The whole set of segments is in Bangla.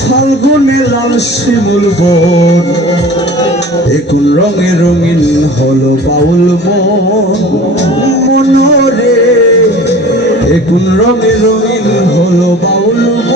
ফাল্গুনে লাল শিমুল বন এখন রঙে রঙিন হলো বাউল মন মনরে এখন রঙে রঙিন হলো বাউল মন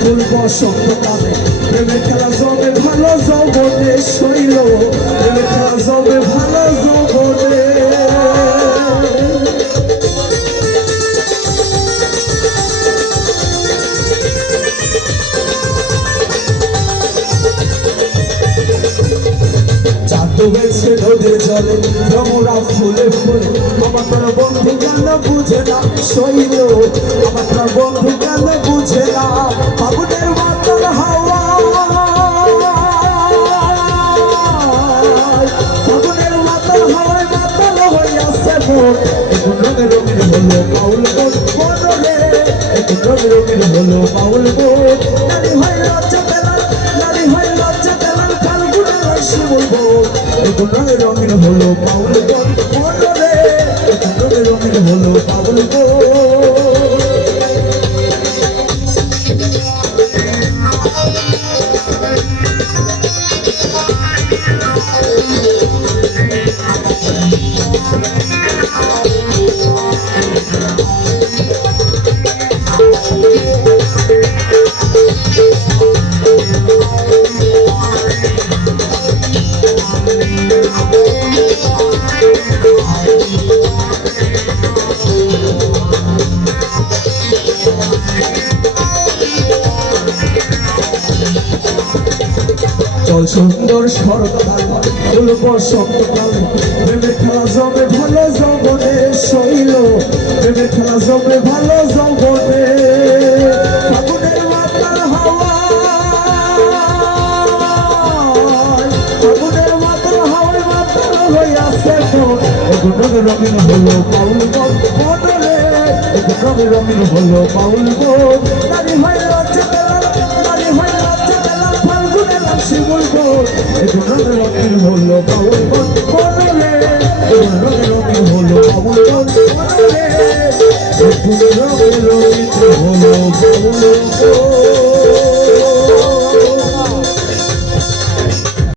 শরৎকালে ফুল বসন্তকালে প্রেমের খেলা জমে, ভালো যৌবনে শৈল প্রেমের খেলা জমে, ভালো চাঁদ ডুবেছে নদীর জলে ভ্রমরা ফুলে ফুলে। আমার বন্ধু কেন বুঝে না শৈল আমার বন্ধু কেন বুঝে মাতাল হাওয়ায় মাতাল হইয়াছে মন এখন রঙে রঙিন হলো বাউল মন মনরে এখন রঙে রঙিন হলো বাউল মন নারী হয় লজ্জা পেলার নারী হয় লজ্জা পেলার ফাল্গুনে রসি বলব এখন রঙে রঙিন হলো বাউল মন সুন্দর শরৎকাল ফুল বসন্তকাল প্রেমের খেলা জমে ভালো যৌবনে শৈল। প্রেমের খেলা জমে ভালো যৌবনে ফাগুনের মাতার হাওয়া। ফাগুনের মাতার হাওয়ায় মাতার হইয়াছে রঙে রঙিন হলো পাউল মন মনরে রঙে রঙিন হলো পাউল মন নারী ফাল্গুনে লাসি বলব এখন রঙে রঙিন হলো পাউল মন মনরে এখন রঙে রঙিন হলো পাউল মন মনরে এখন রঙে রঙিন হলো পাউল মন